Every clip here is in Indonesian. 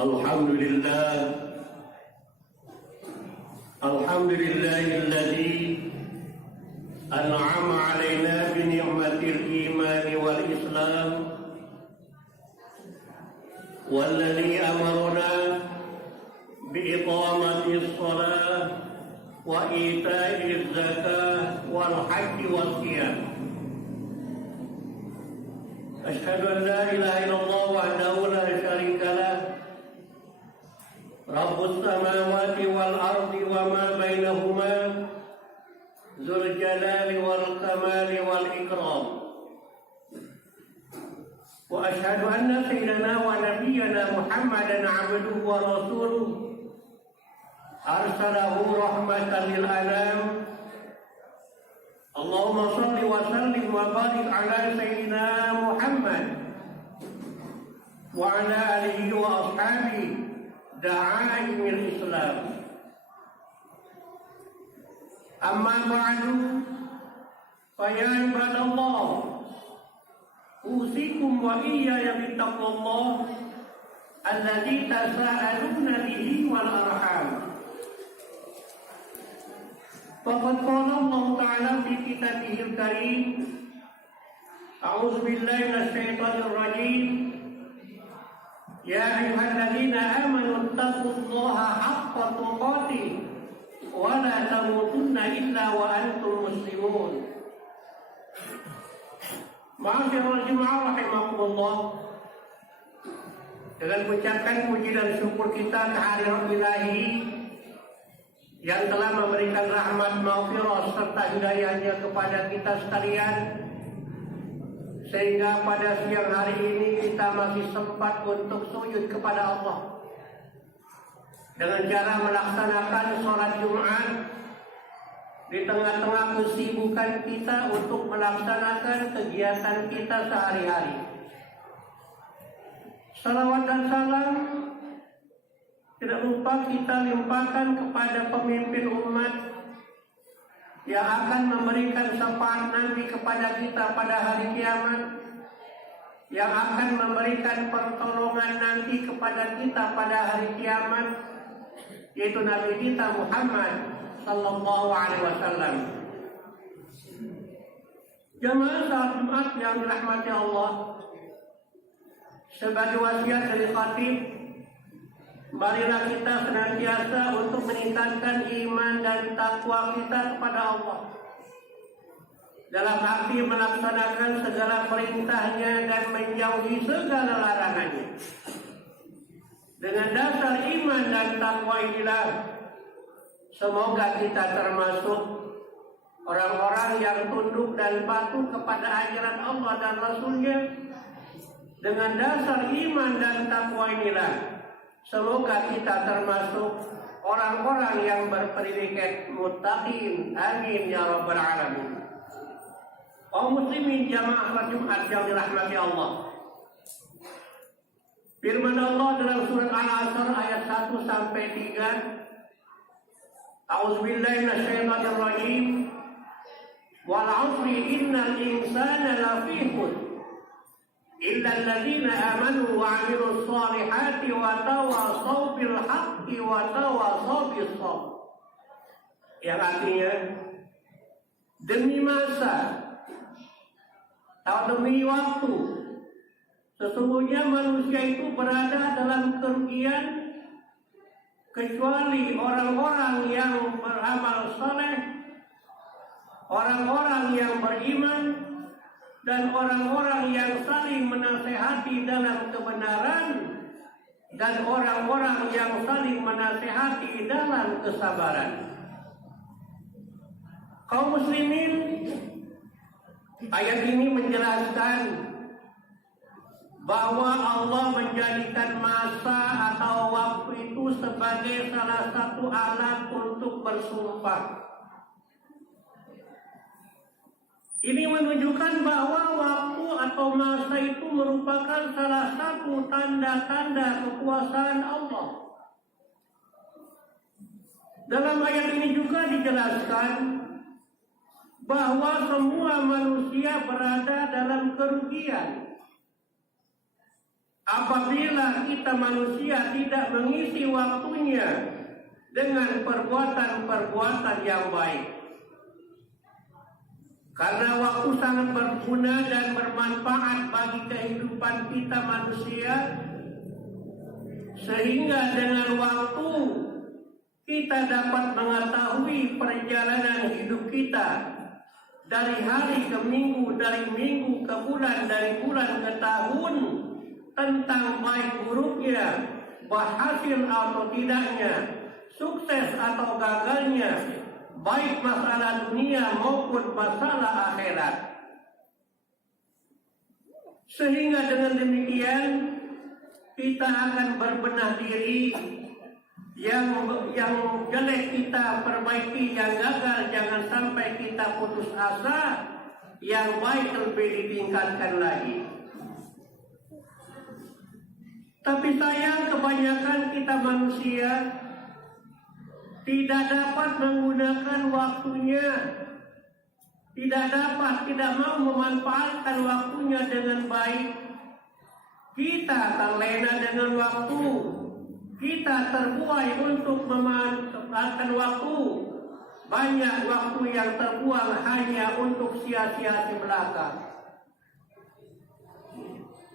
Alhamdulillah, alhamdulillahilladzi an'ama 'alaina bi ni'matil iman wal islam walladzi amarna bi iqamatis shalah wa ita'iz zakah wal hajji was qiyam. Asyhadu an la ilaha illallah wahdahu la syarika lah, Rabbus samawati wal ardi wa ma bainahuma, Dzul jalali wal kamali wal ikram. Wa asyhadu anna sayyidana wa nabiyyana Muhammadan 'abduhu wa rasuluhu, arsalahu rahmatan lil anam. Allahumma shalli wa sallim wa barik ala sayyidina Muhammad wa ala alihi wa ashabihi da'aimil Islam. Amma ba'du, fa ya ibadallah, usikum wa iyaya bittaqwallah alladzi tasaaluna bihi wal arham. Faqad qala Allah Ta'ala fi kitabihil karim, a'udzu billahi minasy syaithanir rajim, ya ayyuhalladzina amanu taqullaha haqqa tuqatih wa la tamutunna illa wa antum muslimun. Ma'asyiral jemaah rahimakumullah, dengan mengucapkan puji dan syukur kita kehadirat Ilahi yang telah memberikan rahmat, maghfirah serta hidayahnya kepada kita sekalian, sehingga pada siang hari ini kita masih sempat untuk sujud kepada Allah dengan cara melaksanakan sholat Jumat di tengah-tengah kesibukan kita untuk melaksanakan kegiatan kita sehari-hari. Salawat dan salam tidak lupa kita limpahkan kepada pemimpin umat yang akan memberikan syafaat nanti kepada kita pada hari kiamat, yang akan memberikan pertolongan nanti kepada kita pada hari kiamat, yaitu Nabi kita Muhammad sallallahu alaihi wasallam. Jemaah salat Jumat yang dirahmati Allah, sebagai wasiat dari khatib, marilah kita senantiasa untuk meningkatkan iman dan takwa kita kepada Allah dalam arti melaksanakan segala perintahnya dan menjauhi segala larangannya. Dengan dasar iman dan takwa inilah semoga kita termasuk orang-orang yang tunduk dan patuh kepada ajaran Allah dan Rasul-Nya. Dengan dasar iman dan takwa inilah semoga kita termasuk orang-orang yang berpredikat muttaqin. Amin ya rabbal alamin. Kaum muslimin jamaah salat Jumat yang dirahmati Allah, firman Allah dalam surat Al-Asr ayat 1 sampai 3, a'udzubillahi minasyaitonir rajim, wal 'asri innal insana lafi khusr illa alladzina amanu wa 'amilus shalihati wa tawashaw bil haqqi wa tawashaw bis sabr. Yang artinya, demi masa atau demi waktu, sesungguhnya manusia itu berada dalam kerugian kecuali orang-orang yang beramal saleh, orang-orang yang beriman, dan orang-orang yang saling menasehati dalam kebenaran, dan orang-orang yang saling menasehati dalam kesabaran. Kaum muslimin, ayat ini menjelaskan bahwa Allah menjadikan masa atau waktu itu sebagai salah satu alat untuk bersumpah. Ini menunjukkan bahwa waktu atau masa itu merupakan salah satu tanda-tanda kekuasaan Allah. Dalam ayat ini juga dijelaskan bahwa semua manusia berada dalam kerugian. apabila kita manusia tidak mengisi waktunya dengan perbuatan-perbuatan yang baik. Karena waktu sangat berguna dan bermanfaat bagi kehidupan kita manusia, sehingga dengan waktu kita dapat mengetahui perjalanan hidup kita dari hari ke minggu, dari minggu ke bulan, dari bulan ke tahun, tentang baik buruknya, berhasil atau tidaknya, sukses atau gagalnya, baik masalah dunia maupun masalah akhirat. Sehingga dengan demikian kita akan berbenah diri, yang jelek kita perbaiki, yang gagal jangan sampai kita putus asa, yang baik lebih ditingkatkan lagi. Tapi sayang, kebanyakan kita manusia tidak dapat menggunakan waktunya, tidak mau memanfaatkan waktunya dengan baik. Kita terlena dengan waktu, kita terbuai untuk memanfaatkan waktu. Banyak waktu yang terbuang hanya untuk sia-sia di belakang.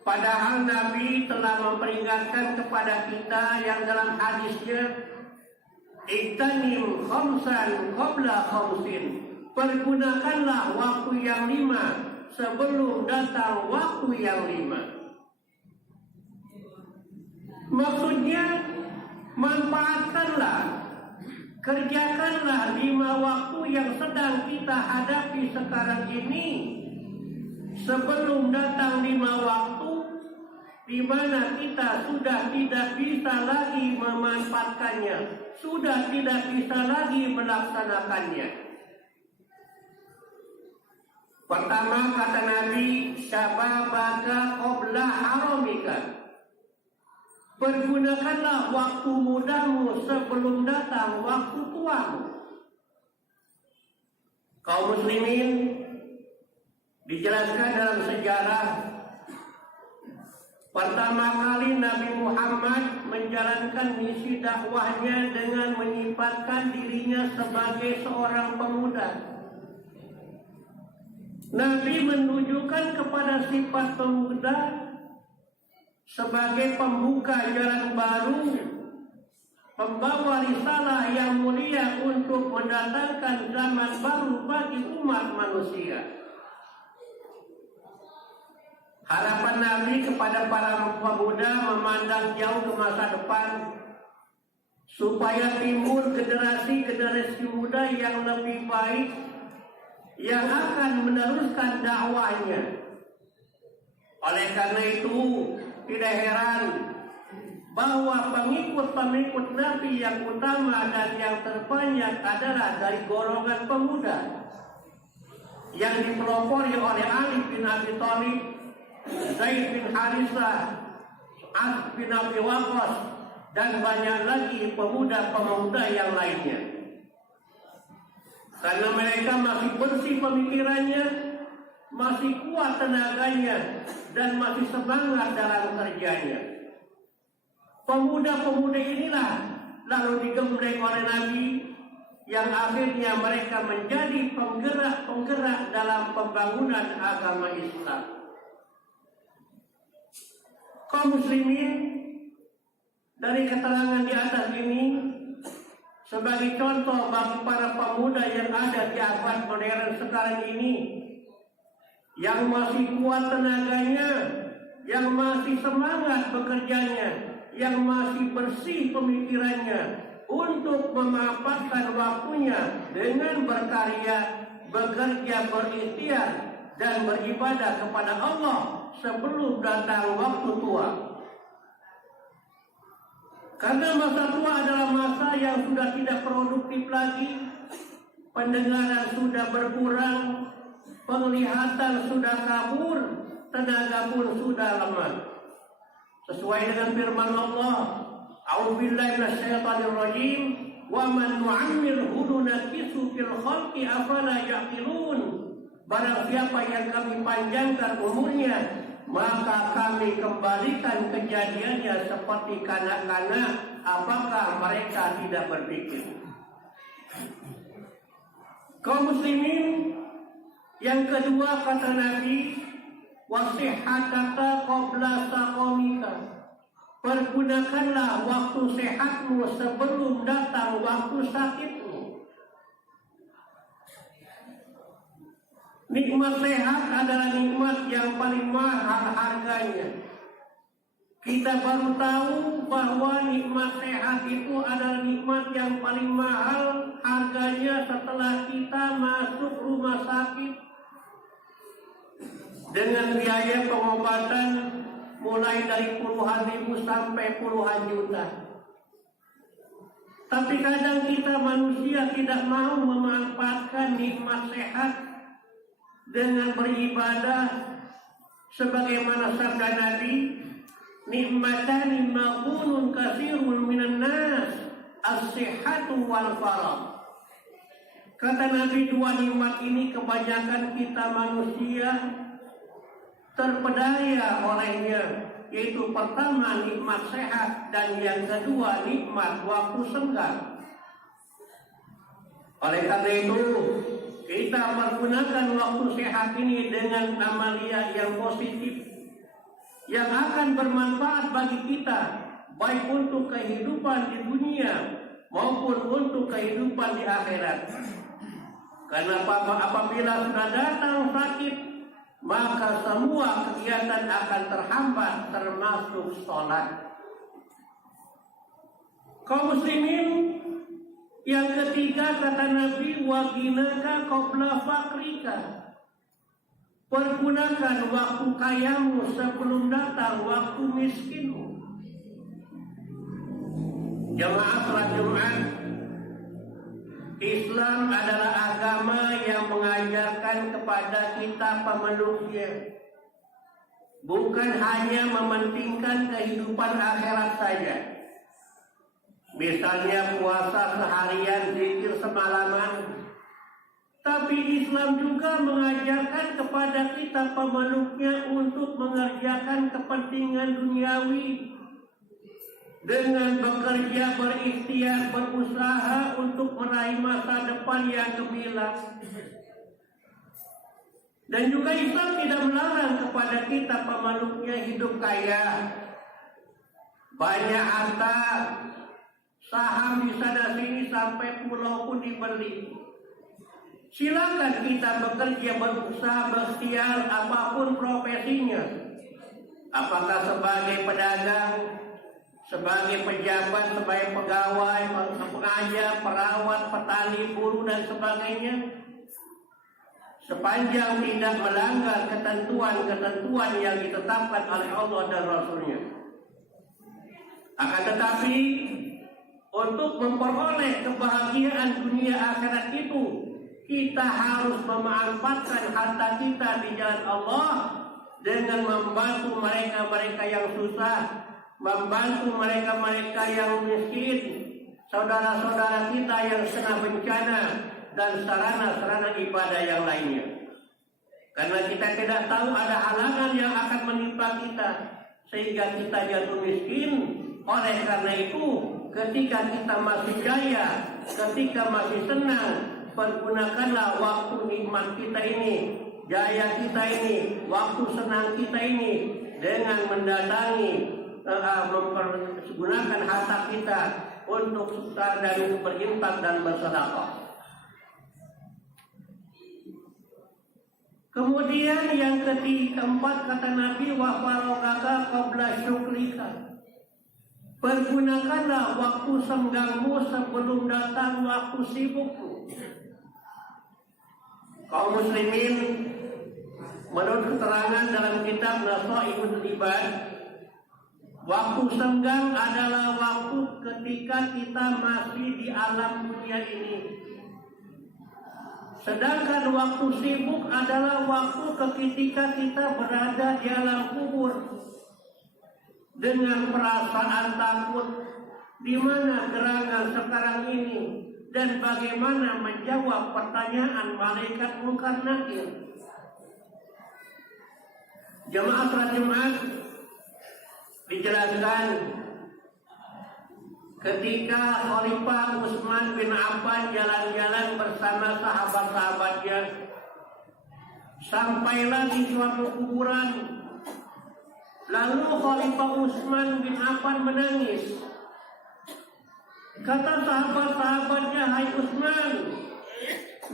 Padahal Nabi telah memperingatkan kepada kita yang dalam hadisnya, "Iktanim khamsan qabla khamsin." Pergunakanlah waktu yang 5 sebelum datang waktu yang 5. Maksudnya, manfaatkanlah, kerjakanlah 5 waktu yang sedang kita hadapi sekarang ini sebelum datang 5 waktu di mana kita sudah tidak bisa lagi memanfaatkannya, sudah tidak bisa lagi melaksanakannya. Pertama kata Nabi, "Syababaka qabla haramika." Pergunakanlah waktu mudamu sebelum datang waktu tuamu. Kaum muslimin, dijelaskan dalam sejarah, pertama kali Nabi Muhammad menjalankan misi dakwahnya dengan menyifatkan dirinya sebagai seorang pemuda. Nabi menunjukkan kepada sifat pemuda sebagai pembuka jalan baru, pembawa risalah yang mulia untuk mendatangkan zaman baru bagi umat manusia. Harapan Nabi kepada para pemuda memandang jauh ke masa depan, supaya timbul generasi-generasi muda yang lebih baik, yang akan meneruskan dakwahnya. Oleh karena itu, tidak heran bahwa pengikut-pengikut Nabi yang utama dan yang terbanyak adalah dari golongan pemuda, yang dipelopori oleh Ali bin Abi Thalib, Zaid bin Harisah, As bin Abi Waqqas, dan banyak lagi pemuda-pemuda yang lainnya. Karena mereka masih bersih pemikirannya, masih kuat tenaganya, dan masih semangat dalam kerjanya. Pemuda-pemuda inilah lalu digembleng oleh Nabi, yang akhirnya mereka menjadi penggerak-penggerak dalam pembangunan agama Islam. Kaum muslimin, dari keterangan di atas ini, sebagai contoh bagi para pemuda yang ada di abad modern sekarang ini, yang masih kuat tenaganya, yang masih semangat bekerjanya, yang masih bersih pemikirannya untuk memanfaatkan waktunya dengan berkarya, bekerja, berikhtiar, dan beribadah kepada Allah sebelum datang waktu tua. Karena masa tua adalah masa yang sudah tidak produktif lagi, pendengaran sudah berkurang, penglihatan sudah kabur, tenaga pun sudah lemah. Sesuai dengan firman Allah, "A'udzubillahi minasyaitonir rajim, wa man nu'ammirhu nunakkisu fil khalqi afala ya'qilun." Barang siapa yang kami panjangkan umurnya, maka kami kembalikan kejadiannya seperti kanak-kanak, apakah mereka tidak berpikir? Kaum muslimin, yang kedua kata Nabi, wasihataka qabla saqamika. Pergunakanlah waktu sehatmu sebelum datang waktu sakitmu. Nikmat sehat adalah nikmat yang paling mahal harganya. Kita baru tahu bahwa nikmat sehat itu adalah nikmat yang paling mahal harganya setelah kita masuk rumah sakit dengan biaya pengobatan mulai dari puluhan ribu sampai puluhan juta. Tapi kadang kita manusia tidak mau memanfaatkan nikmat sehat dengan beribadah, sebagaimana sabda Nabi, nikmatani maghunun katsirun minan nas, as-sihhatu wal faragh. Kata Nabi, dua nikmat ini kebanyakan kita manusia terpedaya olehnya, yaitu pertama nikmat sehat dan yang kedua nikmat waktu senggang. Oleh karena itu, kita pergunakan waktu sehat ini dengan amalia yang positif yang akan bermanfaat bagi kita, baik untuk kehidupan di dunia maupun untuk kehidupan di akhirat. Karena apabila sudah datang sakit, maka semua kegiatan akan terhambat, termasuk sholat. Kaum muslimin, yang ketiga kata Nabi, waginaka qabla fakrika. Pergunakan waktu kayamu sebelum datang waktu miskinmu. Jamaah salat Jumat, Islam adalah agama yang mengajarkan kepada kita pemeluknya bukan hanya mementingkan kehidupan akhirat saja. Misalnya puasa seharian, zikir semalaman. Tapi Islam juga mengajarkan kepada kita pemeluknya untuk mengerjakan kepentingan duniawi dengan bekerja, berikhtiar, berusaha untuk meraih masa depan yang gemilang. Dan juga Islam tidak melarang kepada kita pemeluknya hidup kaya, banyak harta, saham di sana sini sampai pulau pun dibeli. Silakan kita bekerja, berusaha, berikhtiar apapun profesinya. Apakah sebagai pedagang, sebagai pejabat, sebagai pegawai, pengajar, perawat, petani, buruh dan sebagainya. Sepanjang tidak melanggar ketentuan-ketentuan yang ditetapkan oleh Allah dan Rasul-Nya. Akan tetapi untuk memperoleh kebahagiaan dunia akhirat itu, kita harus memanfaatkan harta kita di jalan Allah dengan membantu mereka-mereka yang susah, membantu mereka-mereka yang miskin, saudara-saudara kita yang kena bencana, dan sarana-sarana ibadah yang lainnya. Karena kita tidak tahu ada halangan yang akan menimpa kita sehingga kita jatuh miskin. Oleh karena itu, ketika kita masih jaya, ketika masih senang, pergunakanlah waktu nikmat kita ini, jaya kita ini, waktu senang kita ini dengan mendatangi, menggunakan harta kita untuk sukses dan berinfak dan bersedekah. Kemudian yang keempat kata Nabi, wa faragaka qabla syukrika. Pergunakanlah waktu senggangmu sebelum datang waktu sibukmu. Kaum muslimin, menurut keterangan dalam kitab Nasaihul Ibad, waktu senggang adalah waktu ketika kita masih di alam dunia ini. Sedangkan waktu sibuk adalah waktu ketika kita berada di alam kubur dengan perasaan takut di mana gerangan sekarang ini dan bagaimana menjawab pertanyaan malaikat Munkar Nakir. Jemaah salat Jumat dijelaskan ketika Khalifah Utsman bin Affan jalan-jalan bersama sahabat-sahabatnya, sampailah di suatu kuburan. Lalu Khalifah Utsman bin Affan menangis. Kata sahabat-sahabatnya, "Hai Utsman,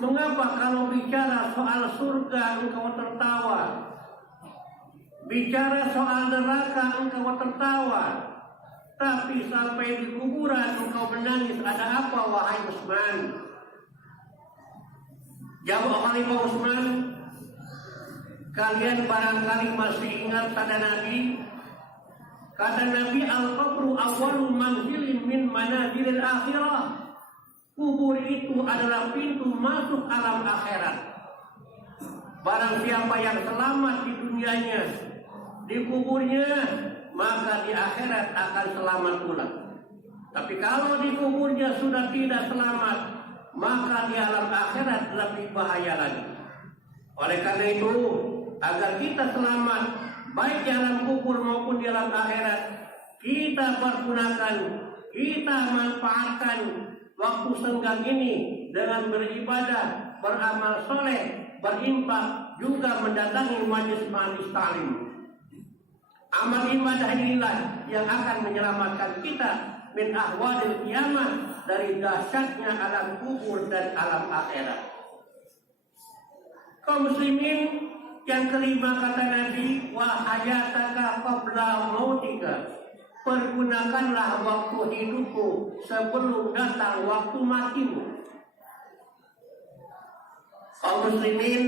mengapa kalau bicara soal surga engkau tertawa? Bicara soal neraka engkau tertawa, tapi sampai di kuburan engkau menangis. Ada apa wahai Utsman?" Jawab Khalifah Utsman, "Kalian barangkali masih ingat kata Nabi? Kata Nabi, al-qabru awwalu manzilin min manazilil akhirah." Kubur itu adalah pintu masuk alam akhirat. Barang siapa yang selamat di dunianya, di kuburnya, maka di akhirat akan selamat pula. Tapi kalau di kuburnya sudah tidak selamat, maka di alam akhirat lebih bahaya lagi. Oleh karena itu, agar kita selamat baik di alam kubur maupun di alam akhirat, kita pergunakan, kita manfaatkan waktu senggang ini dengan beribadah, beramal soleh, berinfak, juga mendatangi majelis-majelis ta'lim. Amal ibadah inilah yang akan menyelamatkan kita min ahwadil qiyamah, dari dahsyatnya alam kubur dan alam akhirat. Kaum muslimin, yang kelima kata Nabi, wa hayataka qabla mautika. Pergunakanlah waktu hidupmu sebelum datang waktu matimu. Kaum muslimin,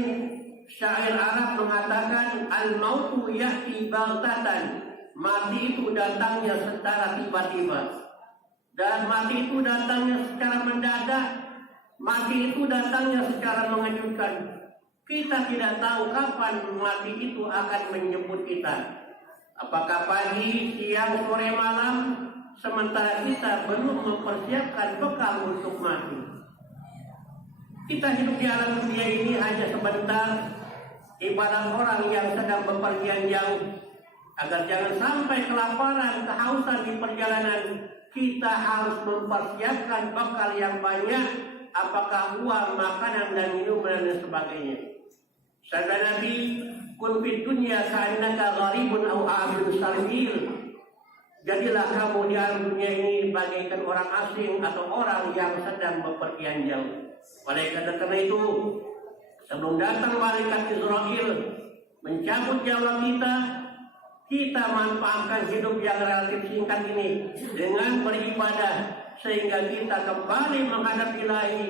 syair Arab mengatakan al-mautu ya'ti baghtatan. Mati itu datangnya secara tiba-tiba. Dan mati itu datangnya secara mendadak. Mati itu datangnya secara mengejutkan. Kita tidak tahu kapan mati itu akan menjemput kita. Apakah pagi, siang, sore, malam, sementara kita belum mempersiapkan bekal untuk mati. Kita hidup di alam dunia ini hanya sebentar, ibarat orang yang sedang bepergian jauh. Agar jangan sampai kelaparan, kehausan di perjalanan, kita harus mempersiapkan bekal yang banyak, apakah uang, makanan, dan minuman, dan sebagainya. Sabda Nabi, kun fid dunya ka'annaka gharibun aw a'abidus sabil. Jadilah kamu di alam dunia ini bagaikan orang asing atau orang yang sedang bepergian jauh. Oleh karena itu, sebelum datang malaikat Israel mencabut nyawa kita manfaatkan hidup yang relatif singkat ini dengan beribadah, sehingga kita kembali menghadap Ilahi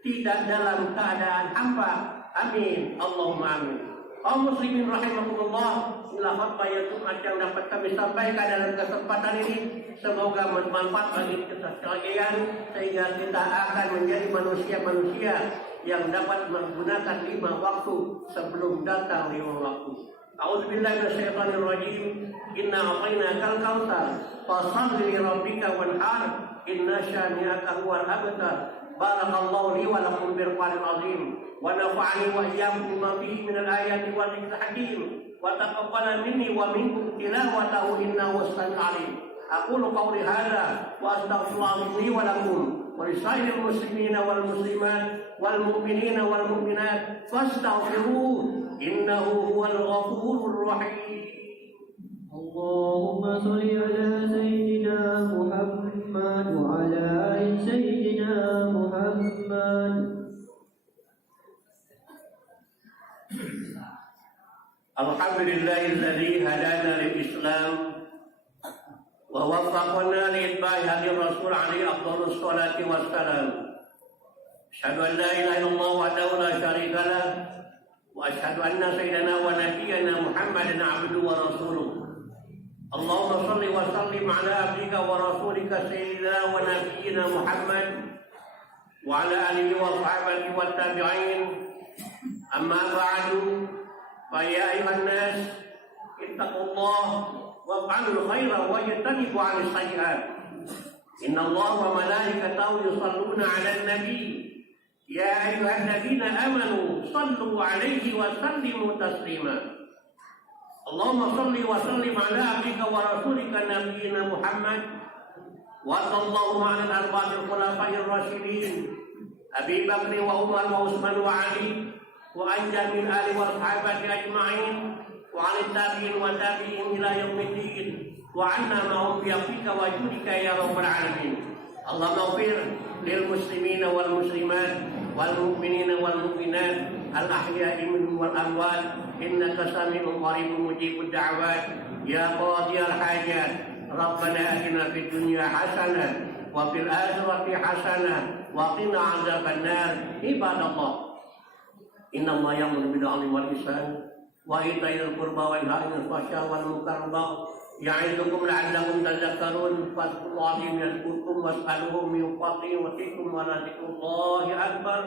tidak dalam keadaan hampa. Amin, Allahumma amin. Kaum muslimin rahimakumullah, inilah khutbah yang Jumat yang dapat kami sampaikan dalam kesempatan ini. Semoga bermanfaat bagi kita sekalian, sehingga kita akan menjadi manusia-manusia yang dapat menggunakan 5 waktu sebelum datang 5 waktu. A'udzubillahi minasyaitonir rajim. Inna a'tainakal kautsar fashalli li rabbika wanhar inna syani'aka huwal abtar. Barakallahu li wa lakum bil Qur'anil azim wa nafa'ani wa iyyakum bima fihi minal ayati wal dzikril hakim wa taqabbala minni wa minkum tilawatahu innahu was-sami'ul 'alim. Aqulu qawli hadza wa astaghfirullaha li wa lakum wa lisairil muslimina wal muslimat wal mu'minina wal mu'minat fastaghfiruhu innahu huwal ghafurur rahim. Allahumma shalli ala sayyidina Muhammad wa ala ali sayyidina Muhammad. Alhamdulillahilladzi hadana lil Islam wa waffaqana li ittiba'i hadi Rasul alaihi afdhalus sholati wassalam. Asyhadu an la ilaha illallah wahdahu la syarika lah wa asyhadu anna sayyidana wa nabiyyana Muhammadan abduhu wa rasuluh. Allahumma shalli wa sallim ala abdika wa rasulika sayyidina wa nabiyyina Muhammad wa ala alihi wa sahbihi wa tabi'in. Amma ba'du, fa ya ayuhan nas ittaqullah waf'alul khaira wajtanibu 'anil sayyi'at. Innallaha wa malaikatahu yusholluna 'alan nabi. Ya ayyuhalladzina amanu shallu 'alaihi wa sallimu taslima. Allahumma salli wa sallim ala abdika wa rasulika nabiyyina Muhammad wa sallallahu ala al-arba'il khulafa'ir rasyidin Abi Bakr wa Umar wa Utsman wa Ali wa an jami'il ali wal sahabati ajma'in wa 'ala tabi'in wa tabi'in ila yaumiddin wa 'anna ma'hum bi afika wa judika ya rabbal alamin. Allahumma ighfir lil muslimina wal muslimat wal mu'minina wal mu'minat al ahya'i minhum wal amwat innaka sami'un qaribun mujibud da'wat ya qadiyal hajat rabbana atina fid dunya hasanah wa fil akhirati hasanah wa qina 'adzabannar. Ibadallah, inna ma ya'muru bil 'adli wal ihsan wa itaa'il qurba wa yanha 'anil fahsya'i wal munkar ya'idukum la'allakum tadhakkarun fadhkurullaha yadhkurkum was'aluhu min fadlihi wa tikum wa la dzikrullahi akbar.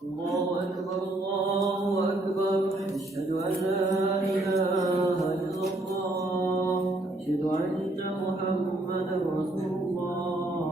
Allahu akbar, Allahu akbar. Asyhadu an la ilaha illallah. Asyhadu anna Muhammadar Rasulullah.